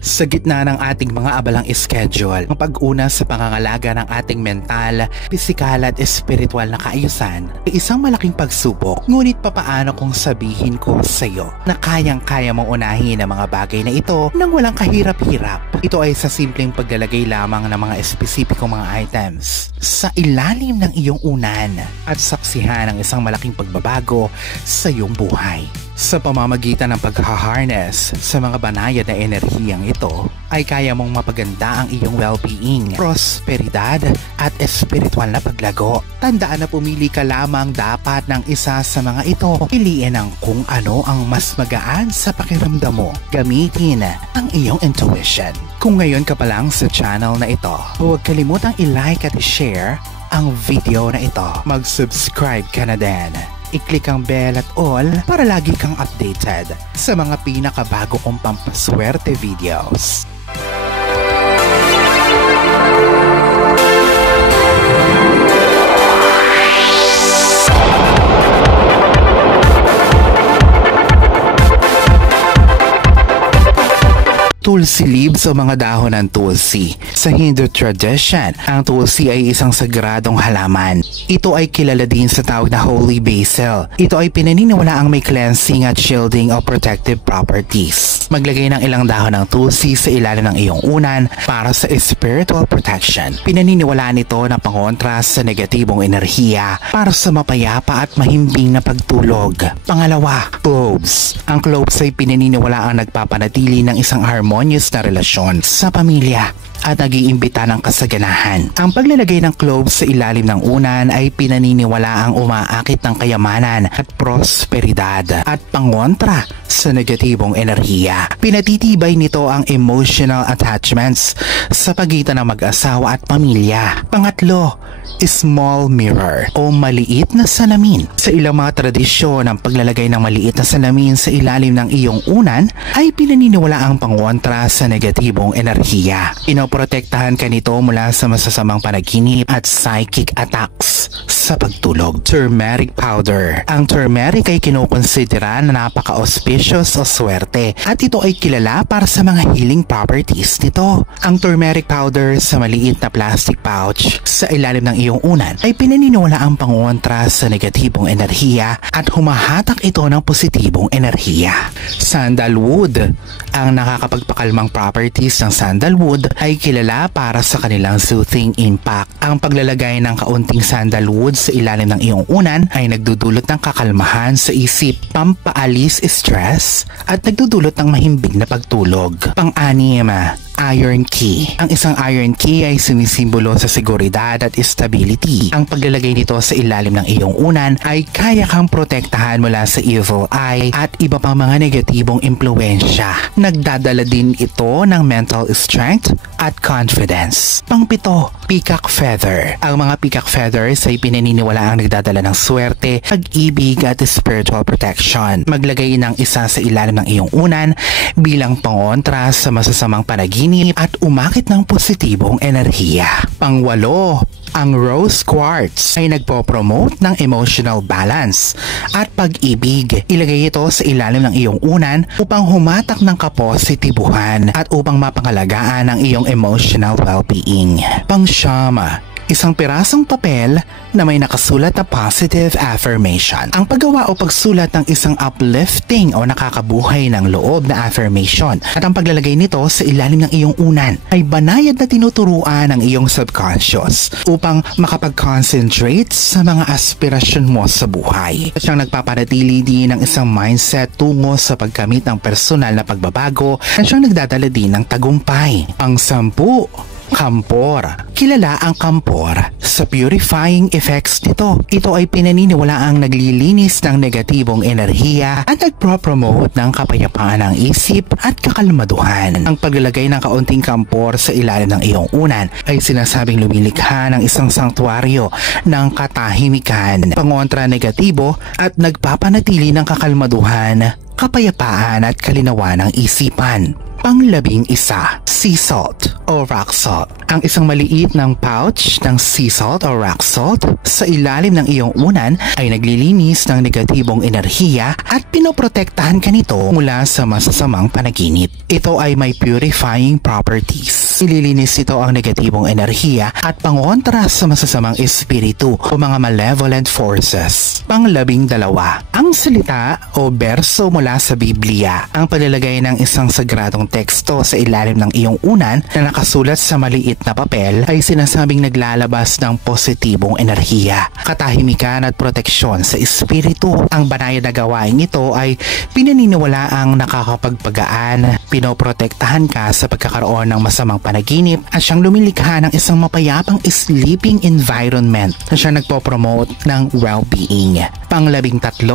Sa gitna ng ating mga abalang schedule, ang pag-una sa pangangalaga ng ating mental, pisikal at espiritual na kaayusan ay isang malaking pagsubok. Ngunit papaano kung sabihin ko sa iyo na kayang-kaya mong unahin ang mga bagay na ito nang walang kahirap-hirap? Ito ay sa simpleng paglalagay lamang ng mga espesipikong mga items sa ilalim ng iyong unan at saksihan ng isang malaking pagbabago sa iyong buhay. Sa pamamagitan ng pag-harness sa mga banayad na enerhiyang ito, ay kaya mong mapaganda ang iyong well-being, prosperidad at espiritual na paglago. Tandaan na pumili ka lamang dapat ng isa sa mga ito. Piliin ang kung ano ang mas magaan sa pakiramdam mo. Gamitin ang iyong intuition. Kung ngayon ka pa lang sa channel na ito, huwag kalimutang i-like at i-share ang video na ito. Mag-subscribe ka na din. I-click ang bell at all para lagi kang updated sa mga pinakabago kong pampaswerte videos. Tulsi leaves o mga dahon ng tulsi. Sa Hindu tradition, ang tulsi ay isang sagradong halaman. Ito ay kilala din sa tawag na holy basil. Ito ay pinaniniwalaang may cleansing at shielding o protective properties. Maglagay ng ilang dahon ng tulsi sa ilalim ng iyong unan para sa spiritual protection. Pinaniniwalaan ito na pangontra sa negatibong enerhiya para sa mapayapa at mahimbing na pagtulog. Pangalawa, cloves. Ang cloves ay pinaniniwalaang nagpapanatili ng isang harmonious na relasyon sa pamilya at nag-iimbita ng kasaganahan. Ang paglalagay ng cloves sa ilalim ng unan ay pinaniniwala ang umaakit ng kayamanan at prosperidad at pangontra sa negatibong enerhiya. Pinatitibay nito ang emotional attachments sa pagitan ng mag-asawa at pamilya. Pangatlo, small mirror o maliit na salamin. Sa ilang mga tradisyon, ang paglalagay ng maliit na salamin sa ilalim ng iyong unan ay pinaniniwala ang pangontra sa negatibong enerhiya. Pinoprotektahan ka nito mula sa masasamang panaginip at psychic attacks sa pagtulog. Turmeric powder. Ang turmeric ay kinukonsidera na napaka-auspicious o swerte at ito ay kilala para sa mga healing properties nito. Ang turmeric powder sa maliit na plastic pouch sa ilalim ng iyong unan ay pinaniniwala ang pangontra sa negatibong enerhiya at humahatak ito ng positibong enerhiya. Sandalwood. Ang nakakapagpakalmang properties ng sandalwood ay kilala para sa kanilang soothing impact. Ang paglalagay ng kaunting sandalwood sa ilalim ng iyong unan ay nagdudulot ng kakalmahan sa isip, pampaalis stress at nagdudulot ng mahimbing na pagtulog. Pang-anim, iron key. Ang isang iron key ay sumisimbolo sa seguridad at stability. Ang paglalagay nito sa ilalim ng iyong unan ay kaya kang protektahan mula sa evil eye at iba pang mga negatibong impluensya. Nagdadala din ito ng mental strength at confidence. Pang-pito, peacock feather. Ang mga peacock feathers ay pinaniniwala ang nagdadala ng swerte, pag-ibig at spiritual protection. Maglagay ng isa sa ilalim ng iyong unan bilang pangontra sa masasamang panaginip at umakit ng positibong enerhiya. Pangwalo, ang rose quartz ay nagpo-promote ng emotional balance at pag-ibig. Ilagay ito sa ilalim ng iyong unan upang humatak ng kapositibuhan at upang mapangalagaan ang iyong emotional well-being. Pang-siyam, isang pirasong papel na may nakasulat na positive affirmation. Ang paggawa o pagsulat ng isang uplifting o nakakabuhay ng loob na affirmation at ang paglalagay nito sa ilalim ng iyong unan ay banayad na tinuturuan ng iyong subconscious upang makapag-concentrate sa mga aspirasyon mo sa buhay. At siyang nagpapanatili din ng isang mindset tungo sa pagkamit ng personal na pagbabago at siyang nagdadala din ng tagumpay. Pang-sampu, kampor. Kilala ang kampor sa purifying effects nito. Ito ay pinaniniwala ang naglilinis ng negatibong enerhiya at nagpro-promote ng kapayapaan ng isip at kakalmaduhan. Ang paglalagay ng kaunting kampor sa ilalim ng iyong unan ay sinasabing lumilikha ng isang sanktuaryo ng katahimikan, pangontra negatibo at nagpapanatili ng kakalmaduhan, kapayapaan at kalinawan ng isipan. Pang-11, sea salt o rock salt. Ang isang maliit ng pouch ng sea salt o rock salt sa ilalim ng iyong unan ay naglilinis ng negatibong enerhiya at pinoprotektahan ka nito mula sa masasamang panaginip. Ito ay may purifying properties. Ililinis ito ang negatibong enerhiya at pangontra sa masasamang espiritu o mga malevolent forces. Pang-12, ang salita o berso mula sa Biblia. Ang paglalagay ng isang sagradong teksto sa ilalim ng iyong unan na nakasulat sa maliit na papel ay sinasabing naglalabas ng positibong enerhiya, katahimikan at proteksyon sa espiritu. Ang banayad na gawain ito ay pinaniniwalaang nakakapagpagaan, pinoprotektahan ka sa pagkakaroon ng masamang panaginip at siyang lumilikha ng isang mapayapang sleeping environment na siya nagpo-promote ng well-being. Pang-13,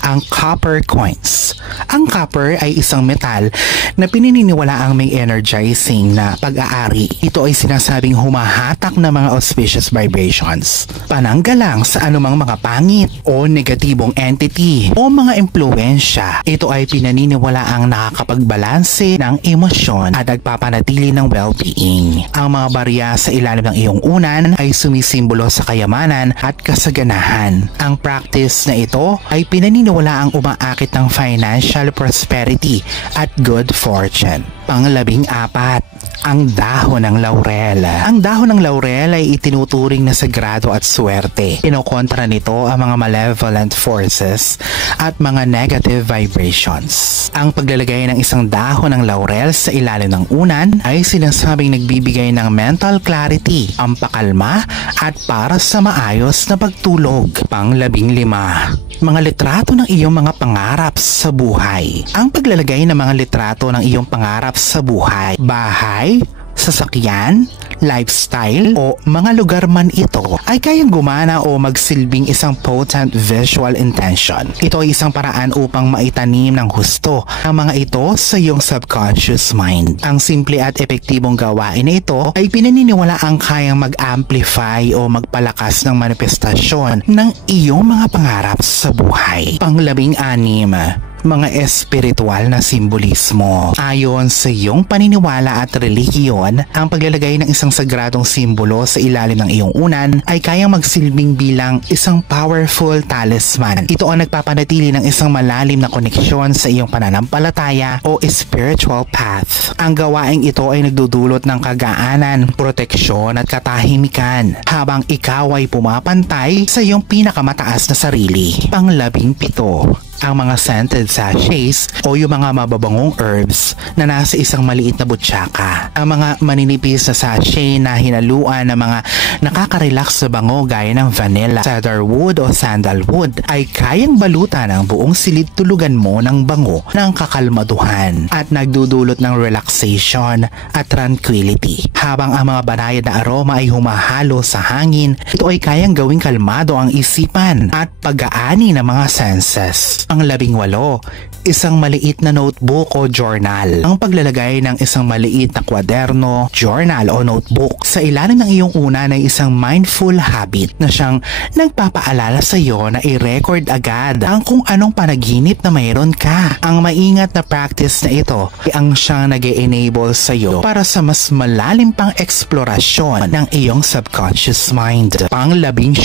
ang copper coins. Ang copper ay isang metal na pinaniniwalaang may energizing na pag-aari. Ito ay sinasabing humahatak ng mga auspicious vibrations, pananggalang sa anumang mga pangit o negatibong entity o mga impluensya. Ito ay pinaniniwalaang nakakapagbalanse ng emosyon at nagpapanatili ng well-being. Ang mga barya sa ilalim ng iyong unan ay sumisimbolo sa kayamanan at kasaganahan. Ang practice na ito ay pinaniniwalaang umaakit ng financial prosperity at good fortune. Pang-14, ang dahon ng laurel. Ang dahon ng laurel ay itinuturing na sagrado at swerte. Kinokontra nito ang mga malevolent forces at mga negative vibrations. Ang paglalagay ng isang dahon ng laurel sa ilalim ng unan ay sinasabing nagbibigay ng mental clarity, pampakalma at para sa maayos na pagtulog. Pang-15, mga litrato ng iyong mga pangarap sa buhay. Ang paglalagay ng mga litrato ng iyong pangarap sa buhay, bahay, sasakyan, lifestyle o mga lugar man ito ay kayang gumana o magsilbing isang potent visual intention. Ito ay isang paraan upang maitanim ng husto ang mga ito sa iyong subconscious mind. Ang simple at epektibong gawain na ito ay pinaniniwala ang kayang mag-amplify o magpalakas ng manifestasyon ng iyong mga pangarap sa buhay. Pang-16, mga espiritual na simbolismo. Ayon sa iyong paniniwala at relihiyon, ang paglalagay ng isang sagradong simbolo sa ilalim ng iyong unan ay kayang magsilbing bilang isang powerful talisman. Ito ang nagpapanatili ng isang malalim na koneksyon sa iyong pananampalataya o spiritual path. Ang gawaing ito ay nagdudulot ng kagaanan, proteksyon at katahimikan habang ikaw ay pumapantay sa iyong pinakamataas na sarili. Pang-17, ang mga scented sachets o yung mga mababangong herbs na nasa isang maliit na butsaka. Ang mga maninipis na sachet na hinaluan ng mga nakaka-relax sa bango gaya ng vanilla, cedarwood o sandalwood ay kayang balutan ang buong silid tulugan mo ng bango ng kakalmaduhan at nagdudulot ng relaxation at tranquility. Habang ang mga banayad na aroma ay humahalo sa hangin, ito ay kayang gawing kalmado ang isipan at pag-aani ng mga senses. Pang-18, isang maliit na notebook o journal. Ang paglalagay ng isang maliit na kwaderno, journal o notebook sa ilalim ng iyong unan ay isang mindful habit na siyang nagpapaalala sa iyo na i-record agad ang kung anong panaginip na mayroon ka. Ang maingat na practice na ito ay ang siyang nag-e-enable sa iyo para sa mas malalim pang eksplorasyon ng iyong subconscious mind. Pang-19,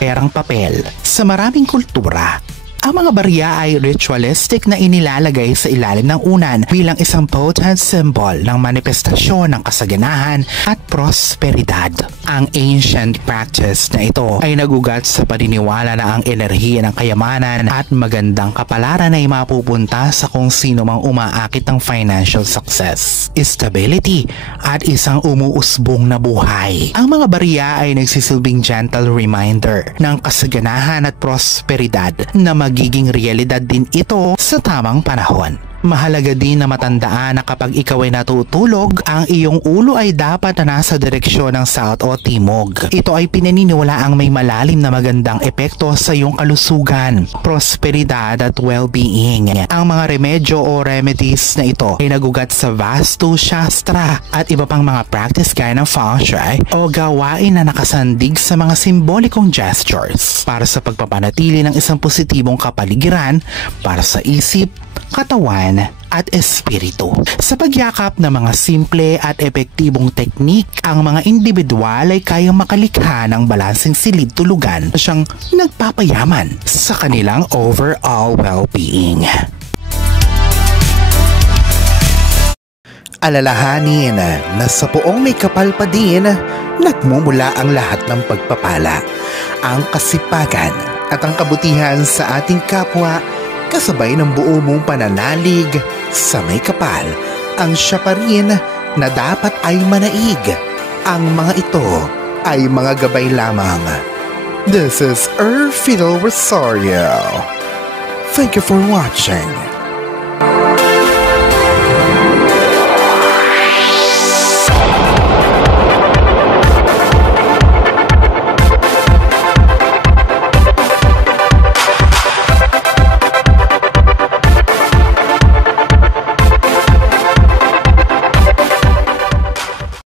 perang papel. Sa maraming kultura, ang mga barya ay ritualistic na inilalagay sa ilalim ng unan bilang isang potent symbol ng manifestasyon ng kasaganahan at prosperidad. Ang ancient practice na ito ay nagugat sa paniniwala na ang enerhiya ng kayamanan at magandang kapalaran ay mapupunta sa kung sino mang umaakit ng financial success, stability at isang umuusbong na buhay. Ang mga barya ay nagsisilbing gentle reminder ng kasaganahan at prosperidad na magiging realidad din ito sa tamang panahon. Mahalaga din na matandaan na kapag ikaw ay natutulog, ang iyong ulo ay dapat na nasa direksyon ng south o timog. Ito ay pinaniniwalaang may malalim na magandang epekto sa iyong kalusugan, prosperidad at well-being. Ang mga remedyo o remedies na ito ay nagugat sa Vastu Shastra at iba pang mga practice gaya ng feng shui o gawain na nakasandig sa mga simbolikong gestures para sa pagpapanatili ng isang positibong kapaligiran para sa isip, katawan at espiritu. Sa pagyakap ng mga simple at epektibong teknik, ang mga individual ay kayang makalikha ng balanseng silid tulugan na siyang nagpapayaman sa kanilang overall well-being. Alalahanin na sa buong may kapal pa din, nagmumula ang lahat ng pagpapala, ang kasipagan at ang kabutihan sa ating kapwa kasabay ng buo mong pananalig sa may kapal. Ang siya pa rin na dapat ay manaig. Ang mga ito ay mga gabay lamang. This is Fiddle Rosario. Thank you for watching.